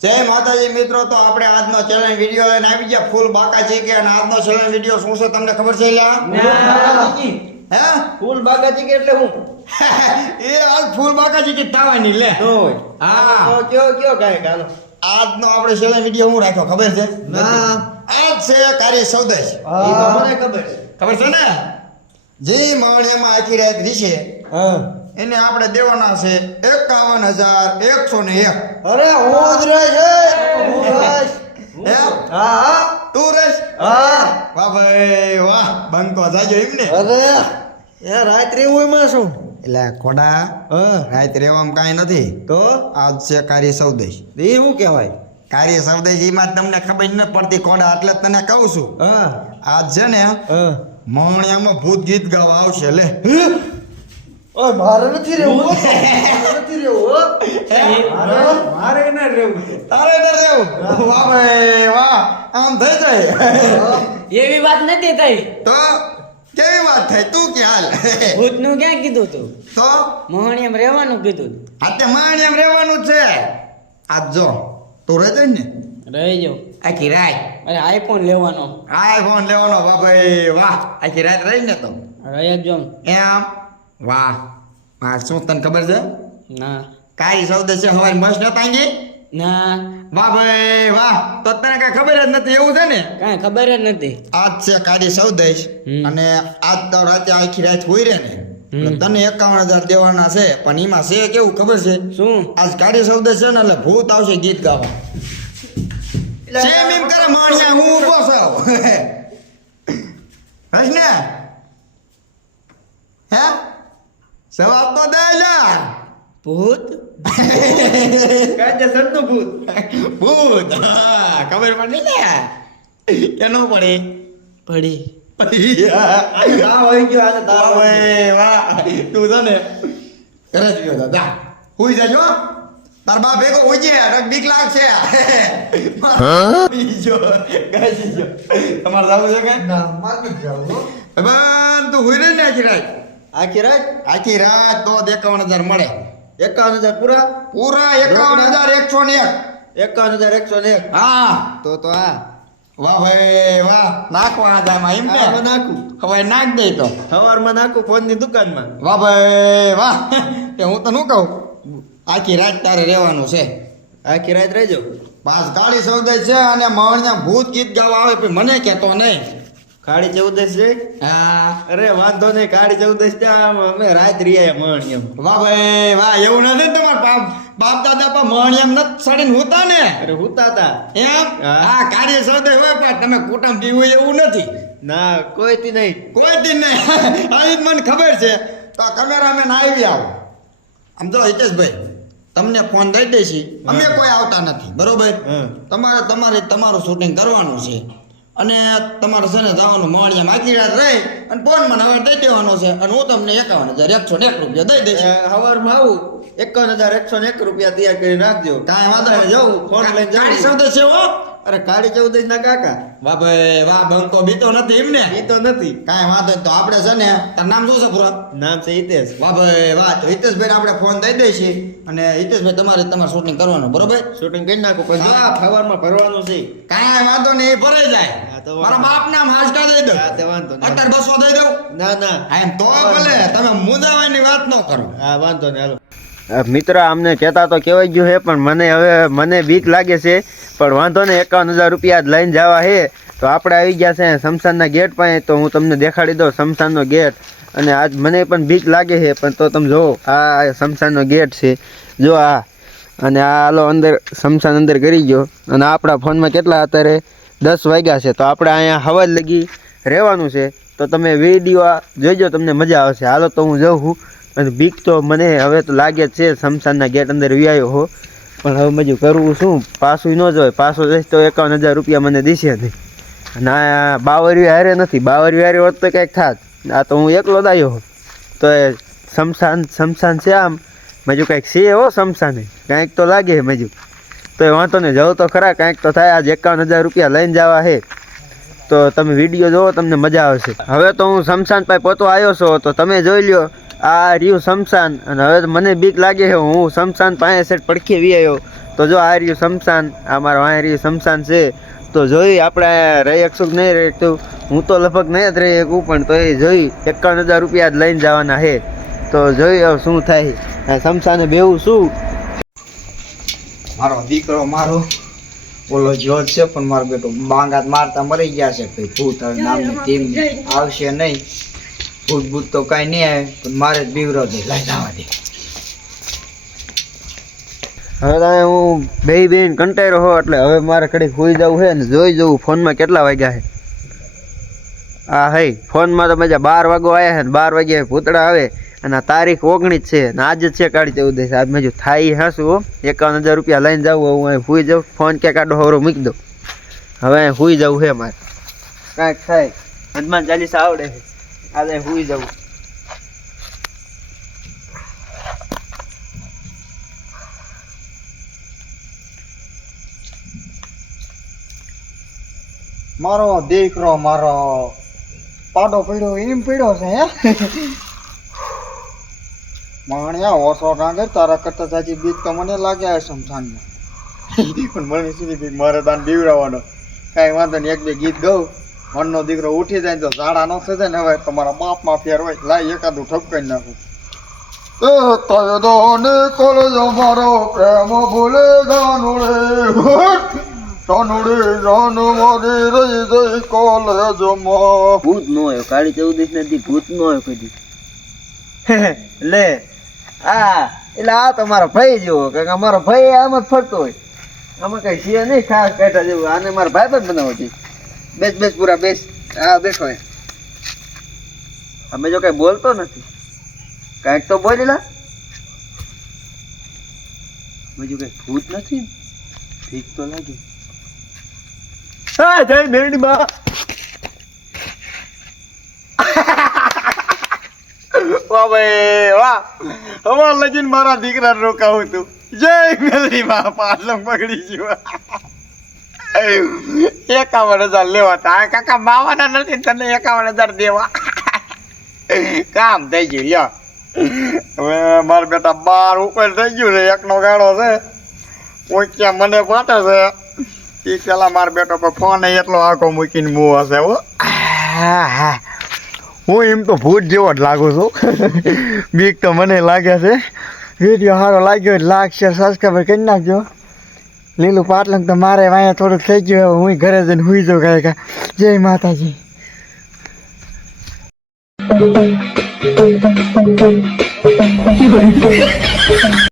જય માતાજી મિત્રો તો આપણે આજનો ચેલેન્જ વીડિયો લઈને આવી ગયા. ફૂલ બાકા છે કે અને આજનો ચેલેન્જ વીડિયો શું છે તમને ખબર છે લ્યા? હે? ફૂલ બાગાજી કે એટલે હું? એ આજ ફૂલ બાકા છે કે તાવાની લે. હા. કયો કયો કાય ગાનો આજનો આપણે ચેલેન્જ વીડિયો હું રાખ્યો ખબર છે? ના. આજ છે કાર્ય સૌદેશ એ મને ખબર છે. ખબર છે ને? જે માવણિયામાં આખી રાત રીશે હા. એને આપણે દેવાના છે એકાવન હજાર એકસો ને એક અરે હું? જ રહીશ. હે. હું રહીશ. હા. તું વાહ ભાઈ વાહ. બંકો જાજો એમ ને અરે એ રાત્રે હું એમાં છું? એટલે ખોડા રાત રેવામાં કાંઈ નથી. તો? આજ છે કાર્ય સૌદેશ એ શું કહેવાય? કાર્ય સૌદેશ એમાં તમને ખબર ન પડતી ખોડા એટલે તને કહું છું. હા. આજ છે ને મોણિયામાં ભૂત ગીત ગાવા આવશે લે. ઓય મારે નથી રહેવું નથી રહેવું મારે- મારે રહેવું તારે ન રહેવું? વાહ ભાઈ વાહ. આમ થઈ જાય. એવી વાત નથી થઈ. તો કેવી વાત થઈ? તું કે હાલ? ભૂતનું ક્યાં કીધું તું? તો? મોહણીયમ રહેવાનું કીધું હા તે માણ્યામ રહેવાનું છે. આજ જો તું રહેતો ને. રહી જાવ આખી રાત. અરે આઈફોન લેવાનો. આઈફોન લેવાનો વાહ ભાઈ વાહ. આખી રાત રહી ને તો. રહી જ જો એમ? વાહ. વાહ શું તને ખબર છે? ના. કાઈ શબ્દ છે? હવારે મસ્ત નતા ગઈ ના. વાહ ભાઈ વાહ. તો તને કઈ ખબર જ નથી એવું છે ને? કાંઈ ખબર જ નથી. આજ છે કાળી સૌદેશ. અને આજ તો રાતે આખી રાત હોય રે ને. તને એકાવન હજાર દેવાના છે પણ એમાં છે કેવું ખબર છે? શું? આજ કાળી સૌદેશ છે ને એટલે ભૂત આવશે ગીત ગાવા. સેમ એમ કરે માણિયા હું ઊભો છું. હસ ને? હે? જવાબ તો દે લ્યા ભૂત કાયદેસરનું ભૂત. ભૂત હા ખબર પડી ને કે ન પડી પડી આને તાવ આવી ગયો, આને તારો વાહ ભાઈ, વાહ તું છે ને કરે જ ગયો દાદા હુઈ જજો તાર બાપ ભેગો ઉજે રક બીક લાગશે બીજો ગાજી જો તમારે જાવું છે કે ના, મારે નથી જાવું હો. બંધ તું હુઈ રે ને આખી રાત આખી રાત? આખી રાત તો એકાવન હજાર મળે. એકાવન હજાર પૂરા? પૂરા એકાવન હજાર એકસો ને એક. એકાવન હજાર એકસો ને એક. હા. તો તો આ. વાહ ભાઈ વાહ. નાખવા આજામાં એમ ને નાખું. હવે નાખ દે તો. સવારમાં નાખું ફોનની દુકાનમાં. વાહ ભાઈ વાહ. એ હું તો શું કહું? આખી રાત તારે રહેવાનું છે. આખી રાત રહેજો. પાસ ગાડી સૌદય છે અને મોહણના ભૂત ગીત ગાવા આવે પણ મને કહેતો નહીં. કાળી ચૌદશ છે? હા. અરે વાંધો નહીં કાળી ચૌદશ ત્યાં અમે રાત રહ્યા મણિયમ વાહ ભાઈ વાહ એવું નથી તમારે બાપ બાપ દાદા પણ મણિયમ નથી સડીને હોતા ને? અરે હોતા તા. એમ? હા. કાળી ચૌદશ હોય પણ તમે કુટુંબ હોય એવું નથી. ના કોઈ થી નહીં. કોઈ દી નહીં જ મને ખબર છે. તો કેમેરામેન આવી આવો. આમ તો હિતેશભાઈ તમને ફોન દઈ દઈશી. અમે કોઈ આવતા નથી બરોબર. તમારે તમારે તમારું શૂટિંગ કરવાનું છે. અને તમારે છે ને જવાનું મોણિયા માગી રાત રહી અને ફોન મને હવે દઈ દેવાનો છે અને હું તમને એકાવન હજાર એકસો ને એક રૂપિયા દઈ દઈશ. સવારમાં આવું. એકાવન હજાર એકસો ને એક રૂપિયા તૈયાર કરી નાખજો. કાંઈ વાંધો નહીં જવું ફોન લઈને જાણી જવું છે હો. અરે કાળી ચૌદશ ના કાકા. વાહ ભાઈ વાહ બંકો બીતો નથી એમને. બીતો નથી. કાંઈ વાંધો તો આપણે છે ને તારું નામ શું છે પૂરા નામ છે હિતેશ. વાહ ભાઈ વાહ તો હિતેશભાઈ આપણે ફોન દઈ દઈશી. અને હિતેશભાઈ તમારે તમારે શૂટિંગ કરવાનું બરોબર? શૂટિંગ કરી નાખું પણ હા. આ સવારમાં ભરવાનું છે. કાંઈ વાંધો નહીં એ ભરાઈ જાય. મારા બાપ નામ હાજકા દઈ દઉં. હા, તે વાંધો નહીં. અત્યારે બસો દઈ દઉં. ના ના. એમ તો ભલે તમે મુંજાવાની વાત ન કરો. હા વાંધો નહીં હાલો. મિત્ર અમને કહેતા તો કહેવાય ગયું છે પણ મને હવે મને બીક લાગે છે. પણ વાંધો ને એકાવન હજાર રૂપિયા જ લઈને જવા છે તો આપણે આવી ગયા છે શમશાનના ગેટ પાસે તો હું તમને દેખાડી દઉં શમશાનનો ગેટ. અને આજ મને પણ બીક લાગે છે પણ તો તમે જુઓ આ શમશાનનો ગેટ છે. જો આ. અને આ હાલો અંદર શમશાન અંદર કરી ગયો. અને આપણા ફોનમાં કેટલા અત્યારે દસ વાગ્યા છે, તો આપણે અહીંયા હવા લગી રહેવાનું છે. તો તમે વીડિયો જોઈજો તમને મજા આવશે. હાલો તો હું જઉં છું. અને બીક તો મને હવે તો લાગે છે, શમશાનના ગેટ અંદર વ્યાયો હો. પણ હવે મજુ કરવું શું? પાછું ન જોય. પાછો જઈશ તો એકાવન હજાર રૂપિયા મને દેશે નહીં. અને આ બાવરિયું હારે નથી. બાવરી હારે હોત તો કંઈક થાત. આ તો હું એકલો દાયો હો તો એ શમશાન શમશાન છે આમ? મજુ કંઈક છે હો શમશાને? કાંઈક તો લાગે મજુ. તો એ વાંધો નહીં, જવું તો ખરા, કાંઈક તો થાય, આજ એકાવન હજાર રૂપિયા લઈને જવા છે તો તમે વીડિયો જોવો, તમને મજા આવશે. હવે તો હું શમશાન પાસે પોતો આવ્યો છો, તો તમે જોઈ લ્યો, આ રહ્યું શમશાન, અને હવે તો મને બીક લાગે છે, હું શમશાન પાસે સેટ પડખે વી આવ્યો તો જો આ રહ્યું શમશાન, આ મારો આ રહ્યું શમશાન છે, તો જોઈ આપણે રહી શકશું નહીં રહી શકતું હું તો લગભગ નહીં જ રહી શકું, પણ તો એ જોઈ એકાવન હજાર રૂપિયા જ લઈને જવાના છે. તો જોઈ શું થાય. શમશાને બેવું શું? મારો દીકરો મારો. ઓલો જોત છે પણ મારો બેટો બાંગાત મારતા મરી ગયા છે. ભાઈ ભૂત હવે નામની ટીમ આવશે નહીં. ભૂત ભૂત તો કઈ નહીં આવે પણ મારે જ બીવરો દે લઈ જવા દે. હવે તમે હું બે બેન કંટાળ્યો હો એટલે હવે મારે કડીક હોઈ જવું છે ને જોઈ જવું ફોનમાં કેટલા વાગ્યા છે. આ હઈ ફોનમાં તો મજા બાર વાગો આવ્યા છે ને બાર વાગ્યા પૂતળા આવે. અને તારીખ ઓગણીસ છે ને આજે છે કાઢી ચૌદ છે આજ મેં થાય હાસું એકાવન હજાર રૂપિયા લઈને જાઉં હું અહીં હુઈ જાઉં. ફોન ક્યાં કાઢો હવરો મૂકી દઉં. હવે અહીં હુઈ જવું છે મારે. કાંઈક થાય. હનુમાન ચાલીસા આવડે છે. આજે હુઈ જવું મારો દીકરો મારો પાડો પડ્યો, એમ પડ્યો છે, હે? માણ્યા ઓછો કાંગે તારા કરતા સાચી બીક તો મને લાગે છે સમસાનમાં પણ મને સુધી બીક? મારે તાન બીવડાવવાનો. કાંઈ વાંધો નહીં, એક બે ગીત ગાઉં. મનનો દીકરો ઉઠી જાય તો ઝાડા ન થઈ ને હવે તમારા બાપમાં ફેર હોય. લાઈ એકાદું ઠપકાઈ નાખું. એ કાયદો ને કોલેજો મારો પ્રેમ ભૂલે જાનુડે. જાનુડે જાનુ મારી રહી જઈ કોલેજમાં. ભૂત નો આવ્યો કાળી ચૌદશ નથી ભૂત નો આવ્યો કદી લે એટલે આ તમારો ભાઈ જેવો કારણ કે અમારો ભાઈ આમ જ ફરતો હોય. આમાં કઈ છે નહીં ખાસ બેઠા જેવું. આને મારા ભાઈ પણ બનાવો છે. બેસ બેસ પૂરા બેસ. હા બેસો અમે જો કઈ બોલતો નથી. કાંઈક તો બોલેલા. બીજું કઈ ભૂત નથી? ઠીક તો લાગે. હા જય મેરડી બા અમાર લગીન મારા દીકરા રોકાવું તું જય મેલરી માં પાલમ પકડી ગયું એકાવન હજાર લેવા તા. કાકા માવાના નથી તને એકાવન હજાર દેવા. કામ થઈ ગયું, લ્યો. હવે મારા બેટા બાર ઉપર થઈ ગયું છે, એકનો ગાળો છે. ઓક્યા મને પાટે છે. એ પેલા મારા બેટો પર ફોન એટલો આખો મૂકીને મૂવ હશે હો, હું. એમ તો ભૂત જેવો જ લાગુ છું. બીક તો મને લાગે છે. વીડિયો સારો લાગ્યો લાખ શેર સબસ્ક્રાઈબર કરી નાખજો. લીલું પાટલું તો મારે વાંયા થોડુંક થઈ ગયું હું ઘરે જઈને હુઈ જાઉં કાંઈ. જય માતાજી.